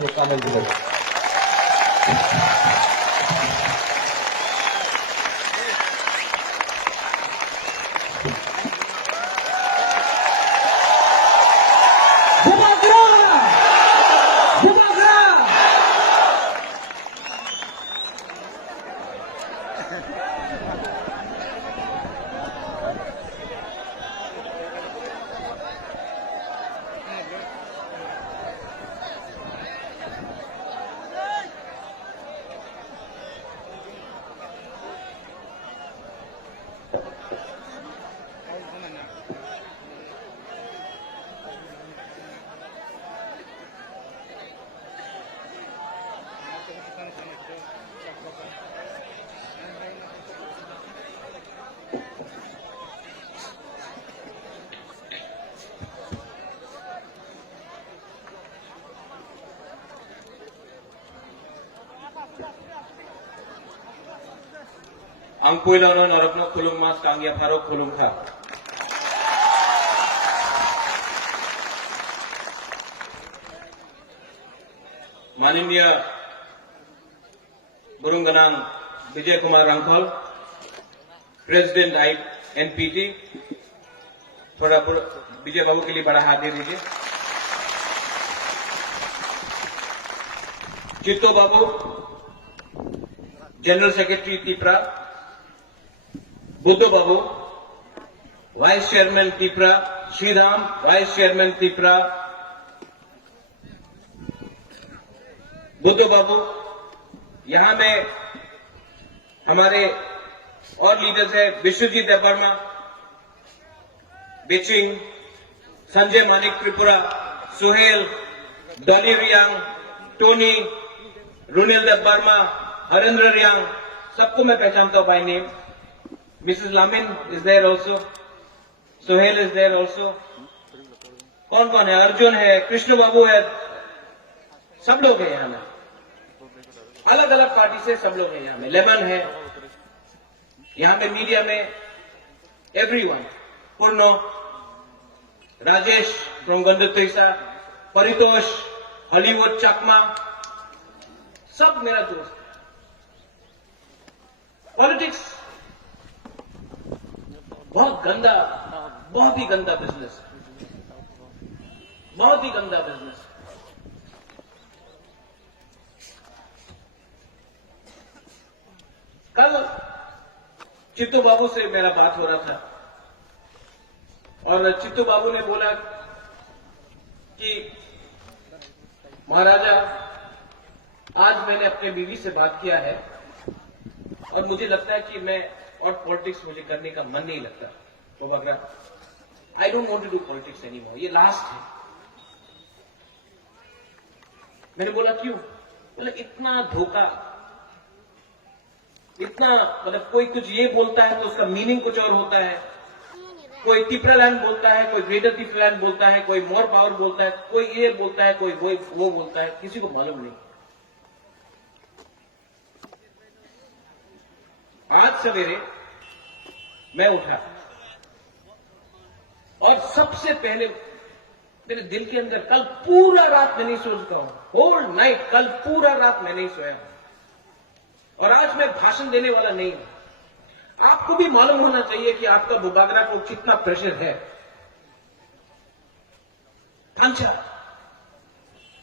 लोकानंद मिलेगा। Ang puilaw na narap na kulong mas kangya parok kulong ka. माननीय गुरुंगनाम Vijay Kumar Ramphal, president I NPT, थोड़ा विजय बाबू के लिए बड़ा हाथ दे दीजिए। Chitto babu, general secretary Tipra, Buddho babu, vice chairman Tipra, Shriram, vice chairman Tipra, Buddho babu, यहां में हमारे और लीडर्स हैं विश्वजीत वर्मा, बिचिंग, संजय मानिक त्रिपुरा, सुहेल, डॉली रियांग, टोनी, रुनिल देव वर्मा, हरेंद्र रियांग, सबको मैं पहचानता हूं by name. Mrs Lamin is there also, Suhel is there also. कौन कौन है? अर्जुन है, कृष्ण बाबू है, सब लोग हैं यहां में, अलग अलग पार्टी से सब लोग हैं यहां में। लेमन है यहां में, मीडिया में everyone, Purno, Rajesh from Gandatwisa, Paritosh, Hollywood Chakma, सब मेरा दोस्त। पॉलिटिक्स बहुत गंदा, बहुत ही गंदा बिजनेस, बहुत ही गंदा बिजनेस। कल चित्तू बाबू से मेरा बात हो रहा था और चित्तू बाबू ने बोला कि महाराजा, आज मैंने अपने बीवी से बात किया है और मुझे लगता है कि मैं और पॉलिटिक्स मुझे करने का मन नहीं लगता। तो वगैरह I don't want to do politics anymore, ये लास्ट है। मैंने बोला क्यों? बोला इतना धोखा, इतना, मतलब कोई कुछ ये बोलता है तो उसका मीनिंग कुछ और होता है। कोई तिपरालैंड बोलता है, कोई ग्रेटर तिपरालैंड बोलता है, कोई मोर पावर बोलता है, कोई ये बोलता है, कोई वो बोलता है, किसी को मालूम नहीं। आज सवेरे मैं उठा और सबसे पहले मेरे दिल के अंदर, कल पूरा रात मैं नहीं सो चुका हूं, होल नाइट, कल पूरा रात मैं नहीं सोया और आज मैं भाषण देने वाला नहीं हूं। आपको भी मालूम होना चाहिए कि आपका बुबागरा को कितना प्रेशर है। थांचा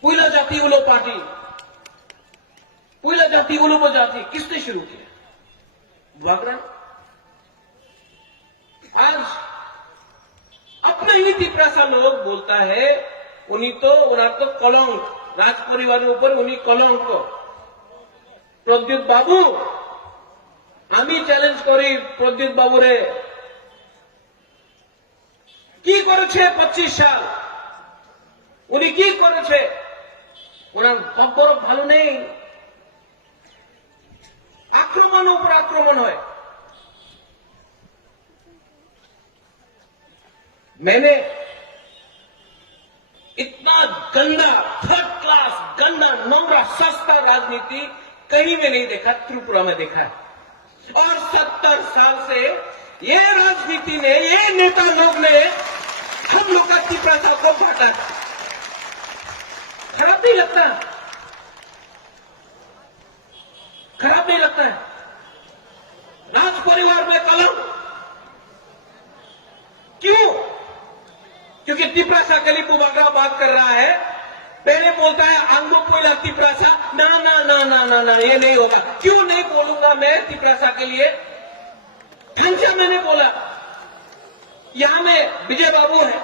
पुइला जाति उलो पार्टी, पुइला जाति उलो जाति किसने शुरू किया? बुबागरा। आज अपने ही तिपरासा लोग बोलता है उन्हीं तो कलंक, राज परिवार ऊपर उन्हीं कलंक। प्रद्युत बाबू, আমি চ্যালেঞ্জ করি প্রদ্যুৎ বাবুরে, কি করেছে 25 সাল, উনি কি করেছে? ওনার খবর ভালো নেই, আক্রমণ উপর আক্রমণ হয়। मैंने इतना गंदा, थर्ड क्लास, गंदा, नम्रा, सस्ता राजनीति कहीं में नहीं देखा, त्रिपुरा में देखा है। और 70 साल से ये राजनीति ने, ये नेता लोग ने हम लोग का त्रिपुरा साहब को बांटा। खराब नहीं लगता? बोलता है आंगो पोइला तिपरासा, ना ना ना ना ना ना, ये नहीं होगा। क्यों नहीं बोलूंगा मैं तिपरासा के लिए? थांचा मैंने बोला। यहां में विजय बाबू है,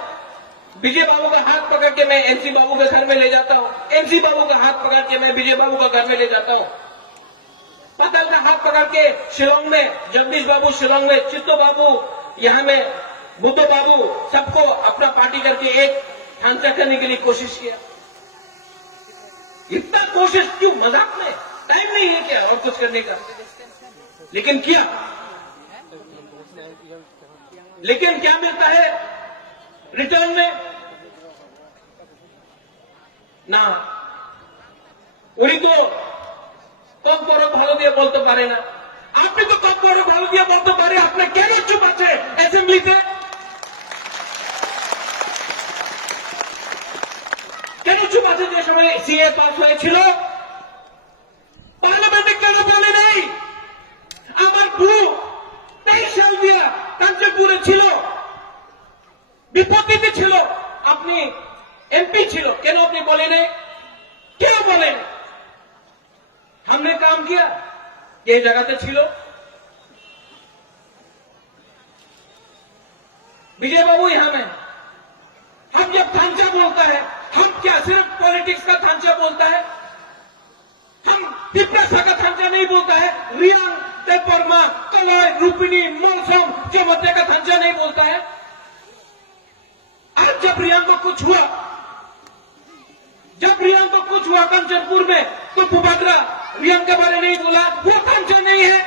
विजय बाबू का हाथ पकड़ के मैं एमसी बाबू के घर में ले जाता हूं, एमसी बाबू का हाथ पकड़ के मैं विजय बाबू का घर में ले जाता हूं, पटेल का हाथ पकड़ के शिलोंग में, जगदीश बाबू शिलोंग में, चित्तो बाबू यहां में, बुद्धो बाबू, सबको अपना पार्टी करके एक ढांचा करने के लिए कोशिश किया। इतना कोशिश क्यों? मजाक में टाइम नहीं है क्या और कुछ करने का? लेकिन किया। लेकिन क्या मिलता है रिटर्न में? ना उड़ी तो कब बड़ो भालो दिए बोलते पारे ना। आपने तो कब बड़ो भालो दिए बोलते पारे, आपने क्या चुप আছে অ্যাসেম্বলিতে? কেন চুপ আছে? যে সময় সিএ পাস হয়েছিল পার্লামেন্টে কেন বলে নাই? আমার বউ 23 সাল দিয়া কাঞ্চনপুরে ছিল, বিপত্তিতে ছিল, আপনি এমপি ছিল, কেন আপনি বলেন? কেন বলেন? हमने काम किया, ये जगह पे छिलो। विजय बाबू यहां में, हम जब थांचा बोलता है, हम क्या सिर्फ पॉलिटिक्स का थांचा बोलता है? हम तिपरासा का थांचा नहीं बोलता है? रियांग, देवबर्मा, कलय, रूपिणी, मौसम, चौमते का थांचा नहीं बोलता है? आज जब रियांग को कुछ हुआ, जब रियांग को कुछ हुआ कंचनपुर में, तो बुबागरा रियांग के बारे नहीं बोला, वो थांचा नहीं है।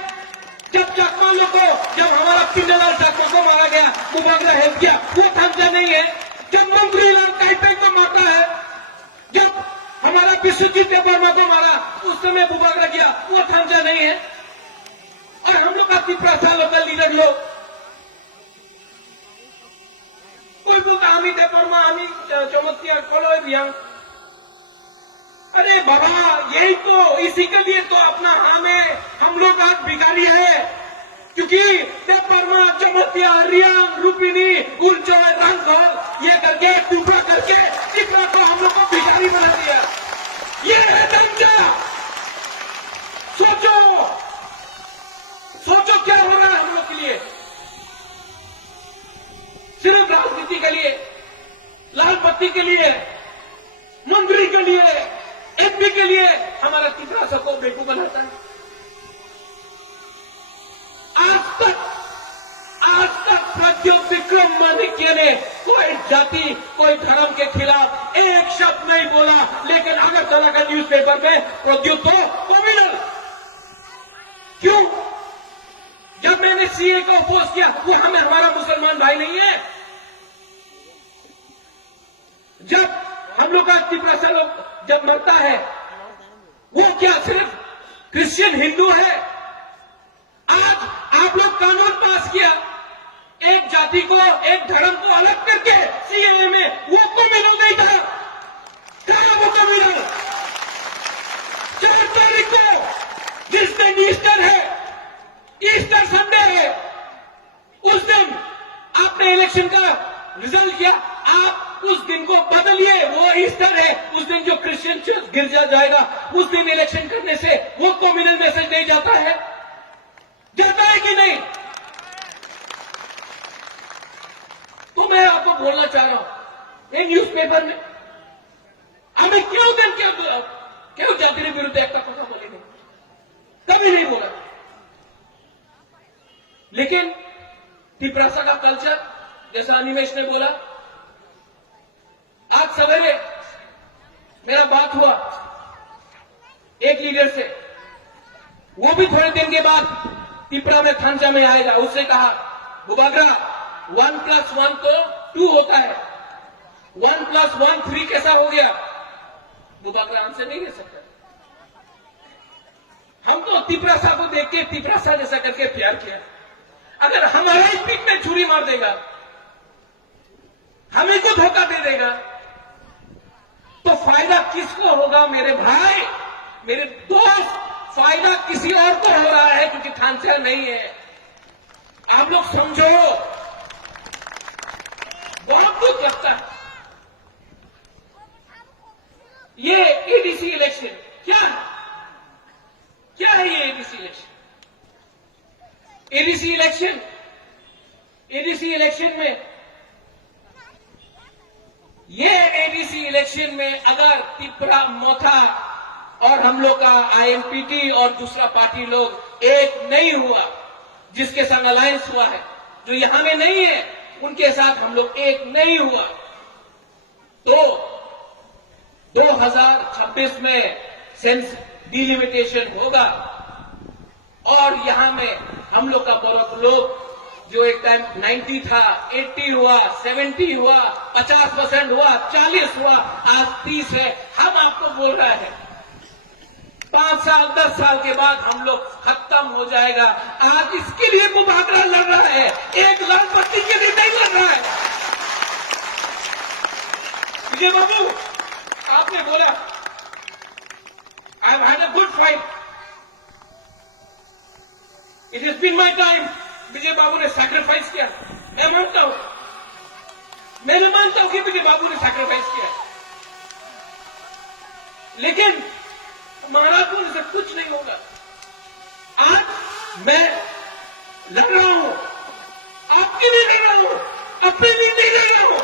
जब चकमा को, जब हमारा पिंडलाल चकमा को मारा गया, बुबागरा हेल्प किया, वो थांचा नहीं है। जब मंत्री लाल काइपेंग को मारता है, जब हमारा विश्वजीत देवबर्मा को मारा, उस समय बुबागरा किया, वो थांचा नहीं है। और हम लोग का तिपरासा लोकल लीडर लोग, कोई बोलता हमी देवबर्मा, हमी चौमतिया, कोलो रियांग। अरे बाबा, यही तो, इसी के लिए तो अपना हमें हम लोग आज भिखारी है, क्योंकि देवबर्मा, चौमतिया, रियांग, रूपिणी, उलचोय, रंगघर, ये करके टुकड़ा करके टिकरा को हम लोग को भिखारी बना दिया। ये है दंगा। सोचो, सोचो क्या हो रहा है हम लोग के लिए। सिर्फ राजनीति के लिए, लाल पत्ती के लिए, मंत्री के लिए, एमपी के लिए हमारा तिपरासा को बेवकूफ बनाता है। आज तक प्रद्योत विक्रम माणिक्य ने कोई जाति, कोई धर्म के खिलाफ एक शब्द नहीं बोला, लेकिन अगरतला का न्यूज़पेपर में प्रद्योत तो कम्युनल। क्यों? जब मैंने सीए को अपोज किया, वो हमारा मुसलमान भाई नहीं है। जब हम लोग का तिपरासा लोग जब मरता है, वो क्या सिर्फ क्रिश्चियन हिंदू है? आज आप लोग कानून पास किया, एक जाति को, एक धर्म को अलग करके सीएए में, वो कम्युनल नहीं था। क्या वो कम्युनल? 4 तारीख को जिस दिन ईस्टर है, ईस्टर संडे है, उस दिन आपने इलेक्शन का रिजल्ट किया, आप उस दिन को बदलिए, वो ईस्टर है, उस दिन जो क्रिश्चियन चर्च गिरजा जाएगा, उस दिन इलेक्शन करने से वो कम्युनल मैसेज नहीं जाता है? जाता है कि नहीं? तो मैं आपको बोलना चाह रहा हूं, ये न्यूज़पेपर में हमें क्यों जाति विरुद्ध एक कथा बोलेंगे? कभी नहीं बोला। लेकिन तिपरासा का कल्चर, जैसा अनिमेश ने बोला, आज सवेरे मेरा बात हुआ एक लीडर से, वो भी थोड़े दिन के बाद तिपरा में थांचा में आएगा। उससे कहा, बुबागरा 1+1 तो 2 होता है, 1+1 3 कैसा हो गया? बुबागरा आंसर नहीं दे सकता। हम तो तिपरासा को देख के तिपरासा जैसा करके प्यार किया। अगर हमारा ही पीठ में छुरी मार देगा, हमें को धोखा दे देगा, तो फायदा किसको होगा? मेरे भाई, मेरे दोस्त, फायदा किसी और को हो रहा है, क्योंकि थांचा नहीं है। आप लोग समझो, बहुत दुख लगता है। ये एडीसी इलेक्शन क्या है? क्या है ये एडीसी इलेक्शन? एडीसी इलेक्शन में अगर त्रिपुरा मोथा और हम लोग का आईएमपीटी और दूसरा पार्टी लोग एक नहीं हुआ, जिसके संग अलायंस हुआ है, जो यहां में नहीं है, उनके साथ हम लोग एक नहीं हुआ, तो 2026 में सेंस डिलिमिटेशन होगा और यहां में हम लोग का बहुत लोग जो एक टाइम 90 था, 80 हुआ, 70 हुआ, 50% हुआ, 40 हुआ, आज 30 है। हम आपको बोल रहे हैं 5 साल 10 साल के बाद हम लोग खत्म हो जाएगा। आज इसके लिए मुबादला लड़ रहा है, एक लाल पट्टी के लिए नहीं लड़ रहा है। विजय बाबू, आपने बोला I have had a good fight, it has been my time. Vijay babu ने सैक्रिफाइस किया, मैं मानता हूं कि विजय बाबू ने सैक्रिफाइस किया, लेकिन महाराजपुर से कुछ नहीं होगा। आज मैं लड़ रहा हूं, आपके लिए लड़ रहा हूं, अपने लिए नहीं लड़ रहा हूं।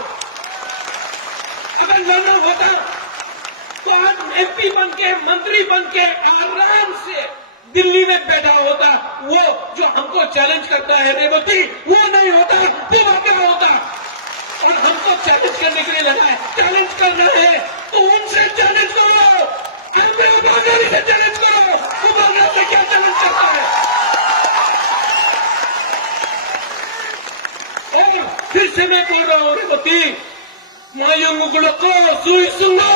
अगर लड़ना होता तो आज एमपी बन के, मंत्री बन के आराम से दिल्ली में बैठा होता। वो जो हमको चैलेंज करता है रेवती, वो नहीं होता, बुबागरा होता। और हमको चैलेंज करने के लिए लगा है, चैलेंज करना है तो उनसे चैलेंज करो, बुबागरा से चैलेंज करो। बुबागरा से क्या चैलेंज करता है? और फिर से मैं बोल रहा हूं रेवती, मायूंगुड़ो को सुई सुनो,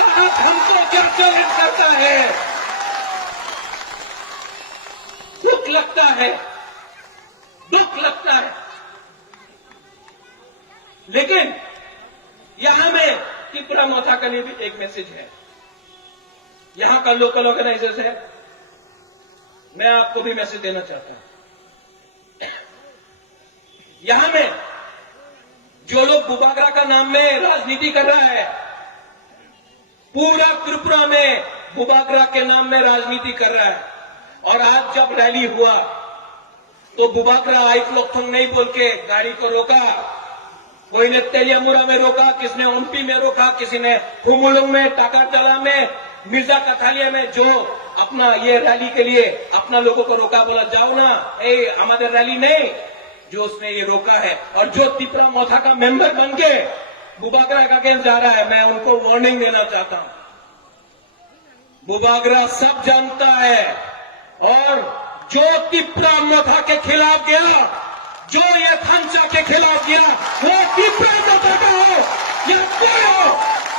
आप हमको क्या चैलेंज करता है? दुख लगता है, लेकिन यहां में त्रिपुरा मोथा के लिए भी एक मैसेज है। यहां का लोकल ऑर्गेनाइजर्स है, मैं आपको भी मैसेज देना चाहता हूं। यहां में जो लोग बुबागरा का नाम में राजनीति कर रहा है, पूरा त्रिपुरा में बुबागरा के नाम में राजनीति कर रहा है। और आज जब रैली हुआ तो बुबागरा आइकलोथोंग नहीं बोल के गाड़ी को रोका, कोई ने तेलियामुरा में रोका, किसने उम्पी में रोका, किसी ने कुमुलुंग में, टाकाटला में, मिर्जा कथालिया में, जो अपना ये रैली के लिए अपना लोगों को रोका, बोला जाओ ना, हमारे रैली नहीं, जो उसने ये रोका है। और जो त्रिपुरा मोथा का मेंबर बन के बुबागरा का अगेंस्ट जा रहा है, मैं उनको वार्निंग देना चाहता हूं। बुबागरा सब जानता है, और जो त्रिपुरा मोथा के खिलाफ गया, जो ये थांचा के खिलाफ गया, वो त्रिपुरा मोथा का हो या कोई हो,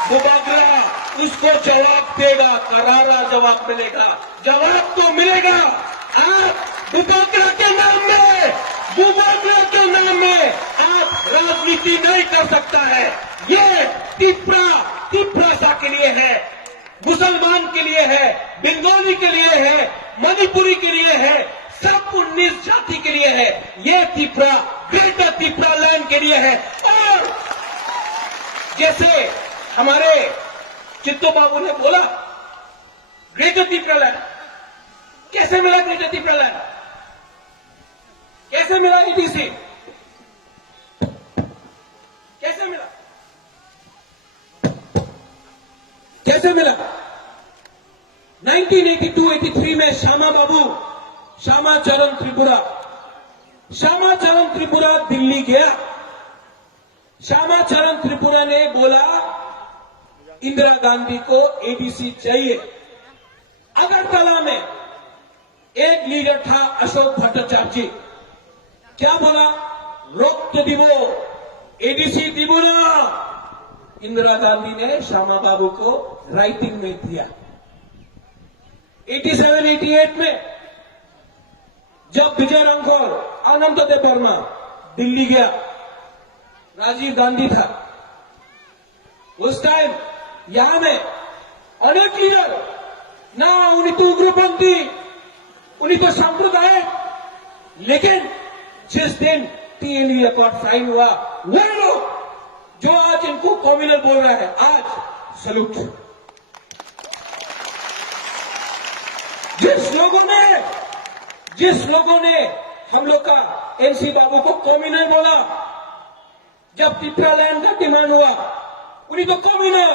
बुबागरा उसको जवाब देगा, करारा जवाब मिलेगा, जवाब तो मिलेगा। आप बुबागरा के नाम में आप राजनीति नहीं कर सकता है। ये त्रिपुरा सा के लिए है, मुसलमान के लिए है, बंगाली के लिए है, मणिपुरी के लिए है, सब 19 जाति के लिए है। ये त्रिपुरा ग्रेटर त्रिपुरा लैंड के लिए है। और जैसे हमारे चित्तो बाबू ने बोला, ग्रेटर त्रिपुरा लैंड कैसे मिला? ग्रेटर त्रिपुरा लैंड कैसे मिला? ईटीसी कैसे मिला? कैसे मिला? 1982-83 में श्यामाचरण त्रिपुरा दिल्ली गया। श्यामाचरण त्रिपुरा ने बोला इंदिरा गांधी को एडीसी चाहिए। अगरतला में एक लीडर था अशोक भट्टाचार्य जी, क्या बोला? रोक दिवो, एडीसी दिवो ना। इंदिरा गांधी ने श्यामा बाबू को राइटिंग में दिया। 87-88 में जब विजय रांखोर, आनंददेव वर्मा दिल्ली गया, राजीव गांधी था उस टाइम, यहां में अनेक लीडर ना, उन्हीं तो उग्रपंथी, उन्हीं तो सांप्रदायिक, लेकिन जिस दिन टीएनयू अकॉर्ड साइन हुआ, वो लोग जो आज इनको कॉम्युनल बोल रहा है, आज सलूट। जिस लोगों ने हम लोग का एनसी बाबू को कॉम्युनल बोला, जब त्रिपुरा लैंड का डिमांड हुआ, उन्हीं तो कॉम्युनल।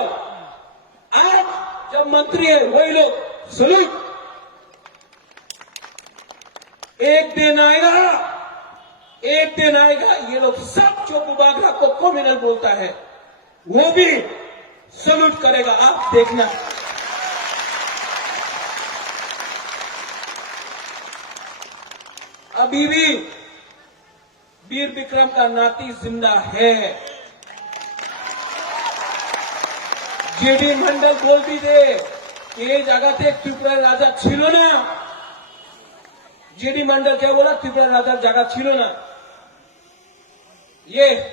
आज जब मंत्री है वही लोग सलूट। एक दिन आएगा ये लोग सब जो बुबागरा को कॉम्युनल बोलता है वो भी सलूट करेगा, आप देखना। अभी भी वीर विक्रम का नाती जिंदा है। जेडी मंडल बोल भी दे ये जगह त्रिपुरा राजा छिलो ना। जेडी मंडल क्या बोला? त्रिपुरा राजा जगह छिलो ना। ये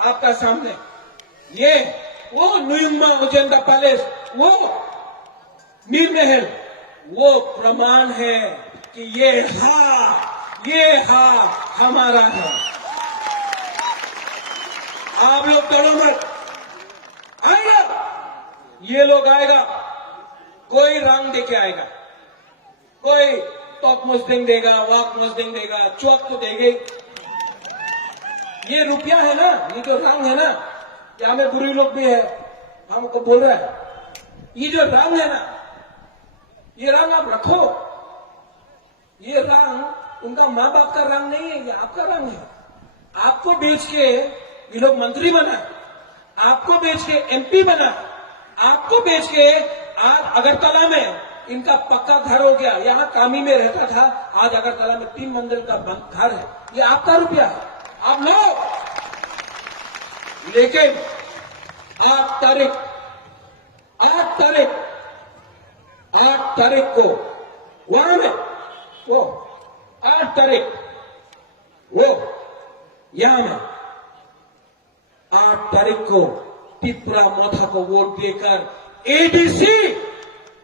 आपका सामने ये वो नुयुमा उजेंदा पैलेस, वो मीर महल, वो प्रमाण है कि ये हार हमारा है। आप लोग डरो मत, आएगा ये लोग आएगा, कोई रंग देके आएगा, कोई टॉप मुस्लिम देगा, वाक मुस्लिम देगा, चौक तो देंगे। ये रुपया है ना, ये जो रंग है ना, क्या में बुरी लोग भी है हमको बोल रहा है, ये जो रंग है ना, ये रंग आप रखो। ये रंग उनका माँ बाप का रंग नहीं है, ये आपका रंग है। आपको बेच के ये लोग मंत्री बना, आपको बेच के एमपी बना, आपको बेच के आज अगरतला में इनका पक्का घर हो गया। यहाँ कामी में रहता था, आज अगरतला में 3 मंजिल का घर है। ये आपका रुपया है, आप लो। लेकिन 8 तारीख को वहां में वो 8 तारीख वो यहां में 8 तारीख को त्रिपुरा मोथा को वोट देकर एडीसी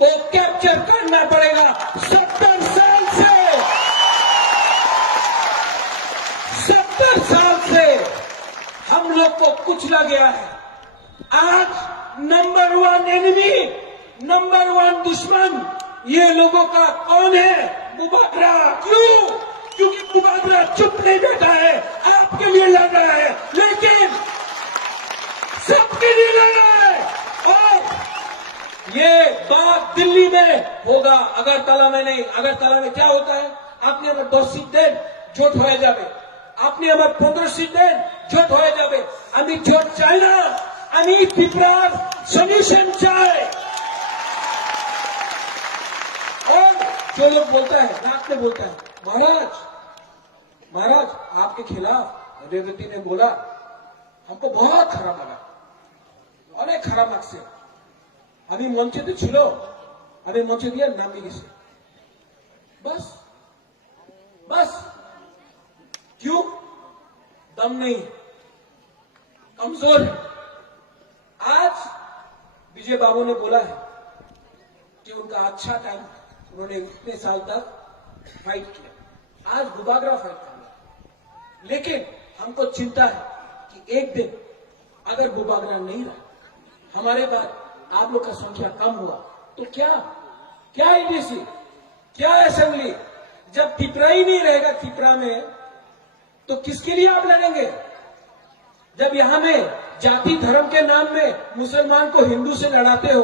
को कैप्चर करना पड़ेगा। 70 साल से हम लोग को कुचला गया है। आज नंबर 1 एनिमी, नंबर 1 दुश्मन ये लोगों का कौन है? बुबागरा। क्यों? क्योंकि बुबागरा चुप नहीं बैठा है, आपके लिए लड़ रहा है, लेकिन सबके लिए लड़ रहा है। और ये बात दिल्ली में होगा, अगरतला में नहीं। अगरतला में क्या होता है? आपने अगर 10 सीट दें जोट हो जाए, आपने अगर 15 सीट दें जोट हो जाए। আমি জোট চাই না, আমি ত্রিপুরার सॉल्यूशन चाहे। और जो लोग बोलता है, रात में बोलता है, महाराज आपके खिलाफ रेवती ने बोला, हमको बहुत खराब लगा, অনেক খারাপ লাগছে। আমি মঞ্চেতে ছিল, আমি মঞ্চে দিয়ে নামিয়ে গেছি। बस क्यों? दम नहीं, कमजोर है। आज विजय बाबू ने बोला है कि उनका अच्छा टाइम, उन्होंने इतने साल तक फाइट किया, आज बुबागरा फाइट करना। लेकिन हमको चिंता है कि एक दिन अगर बुबागरा नहीं रहा, हमारे बाद आप लोग का संख्या कम हुआ तो क्या एडीसी, क्या असेंबली? जब त्रिपुरा ही नहीं रहेगा त्रिपुरा में, तो किसके लिए आप लड़ेंगे? जब यहां में जाति धर्म के नाम में मुसलमान को हिंदू से लड़ाते हो,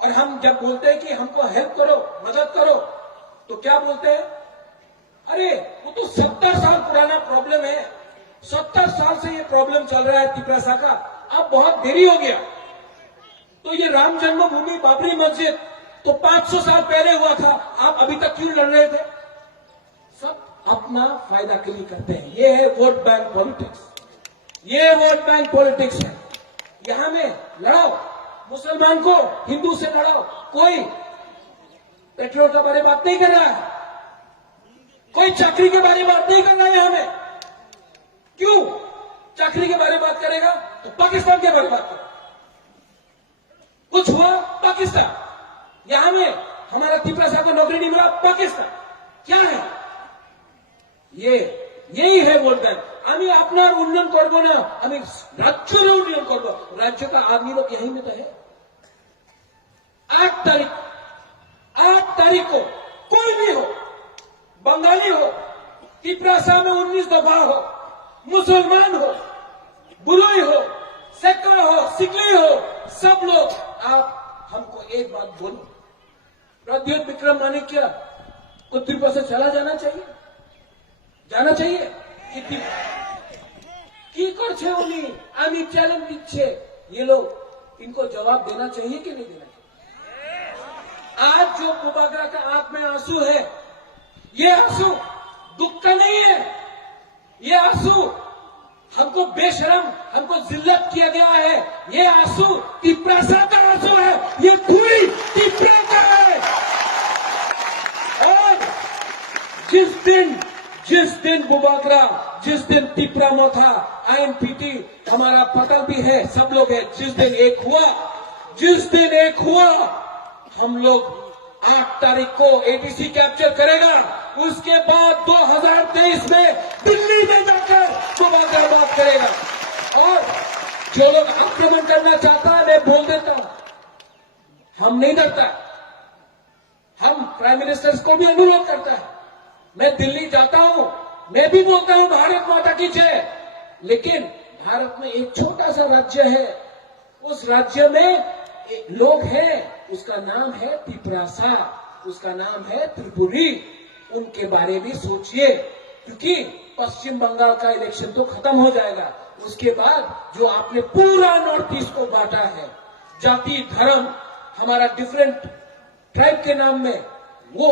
और हम जब बोलते हैं कि हमको हेल्प करो, मदद करो, तो क्या बोलते हैं? अरे वो तो 70 साल पुराना प्रॉब्लम है, 70 साल से ये प्रॉब्लम चल रहा है त्रिपुरा का, अब बहुत देरी हो गया। तो ये राम जन्मभूमि बाबरी मस्जिद तो 500 साल पहले हुआ था, आप अभी तक क्यों लड़ रहे थे? सब अपना फायदा के लिए करते हैं। ये है वोट बैंक पॉलिटिक्स, ये वोट बैंक पॉलिटिक्स है। यहां में लड़ाओ, मुसलमान को हिंदू से लड़ाओ, कोई पेट्रोल के बारे में बात नहीं कर रहा है, कोई चाकरी के बारे में बात नहीं कर रहा है यहां में। क्यों चाकरी के बारे में बात करेगा? तो पाकिस्तान के बारे में बात करेगा। कुछ हुआ पाकिस्तान, यहां में हमारा त्रिपुरा को नौकरी नहीं मिला, पाकिस्तान। क्या है यही है वोट बैंक। আমি আপনার উন্নয়ন করব না, আমি রাজ্যের উন্নয়ন করব। राज्य का आदमी लोग यहीं में तो है। 8 तारीख तिपरासा में 19 दफा हो, मुसलमान हो, बुलोई हो, सेकरा हो, सिकली हो, सब लोग आप हमको एक बात बोलो, प्रद्योत विक्रम माणिक्य को त्रिपुरा से चला जाना चाहिए, जाना चाहिए কি করছে উনি, আমি চ্যালেঞ্জ দিচ্ছে, ये लोग इनको जवाब देना चाहिए कि नहीं देना चाहिए। आज जो बुबागरा का आंख में आंसू है, ये आंसू दुख का नहीं है, ये आंसू हमको बेशरम, हमको जिल्लत किया गया है, ये आंसू तिपरासा का आंसू है, ये पूरी तिपरा का है। और जिस दिन बुबागरा, जिस दिन तिपरा मोथा, INPT हमारा पटल भी है, सब लोग है, जिस दिन एक हुआ, हम लोग 8 तारीख को ADC कैप्चर करेगा, उसके बाद 2023 में दिल्ली में जाकर बुबागरा बात करेगा। और जो लोग आक्रमण करना चाहता है, मैं बोल देता हूं, हम नहीं डरता, हम प्राइम मिनिस्टर को भी अनुरोध करता है, मैं दिल्ली जाता हूं, मैं भी बोलता हूं भारत माता की जय, लेकिन भारत में एक छोटा सा राज्य है, उस राज्य में लोग हैं, उसका नाम है तिपरासा, उसका नाम है त्रिपुरी, उनके बारे में सोचिए, क्योंकि पश्चिम बंगाल का इलेक्शन तो खत्म हो जाएगा, उसके बाद जो आपने पूरा नॉर्थ ईस्ट को बांटा है, जाति धर्म हमारा डिफरेंट ट्राइब के नाम में, वो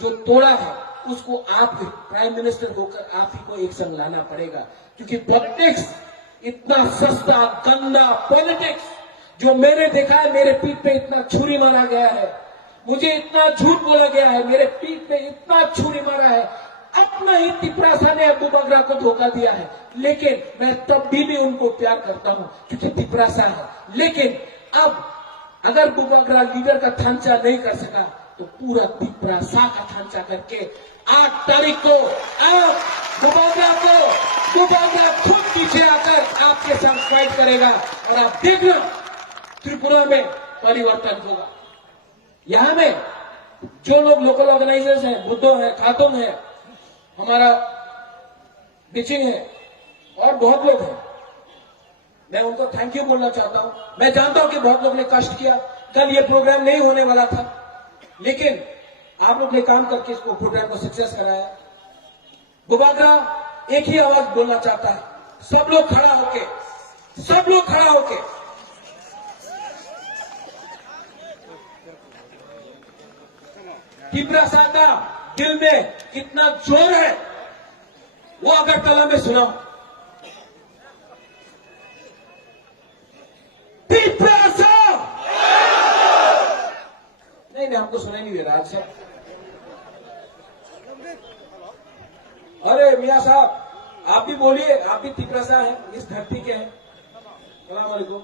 जो तोड़ा है, उसको आप प्राइम मिनिस्टर होकर आप ही को एक संग लाना पड़ेगा, क्योंकि पॉलिटिक्स इतना सस्ता गंदा पॉलिटिक्स जो मैंने देखा है, मेरे पीठ पे इतना छुरी मारा गया है, मुझे इतना झूठ बोला गया है, मेरे पीठ पे इतना छुरी मारा है, अपना ही तिपरासा ने बुबागरा को धोखा दिया है, लेकिन मैं तब भी उनको प्यार करता हूं क्योंकि तिपरासा है। लेकिन अब अगर बुबागरा लीडर का थांचा नहीं कर सका, तो पूरा तिपरासा का थांचा करके 8 तारीख को आप बुबागरा खुद पीछे आकर आपके साथ फाइट करेगा, और आप देखना त्रिपुरा में परिवर्तन होगा। यहां में जो लोग लोकल ऑर्गेनाइजर्स हैं, बुद्धो है, खातुम है, हमारा बिचिंग है, और बहुत लोग हैं, मैं उनको थैंक यू बोलना चाहता हूं। मैं जानता हूं कि बहुत लोग ने कष्ट किया, कल ये प्रोग्राम नहीं होने वाला था, लेकिन आप लोग ने काम करके इसको प्रोग्राम को सक्सेस कराया। बुबागरा एक ही आवाज बोलना चाहता है, सब लोग खड़ा होके तिपरासा का दिल में कितना जोर है, वो अगरतला में सुनाओ। तिपरासा नहीं, हमको सुनाई नहीं दे रहा आपसे। अरे मियां साहब, आप भी बोलिए, आप भी तिपरासा हैं, इस धरती के हैं। सलाम अलैकुम।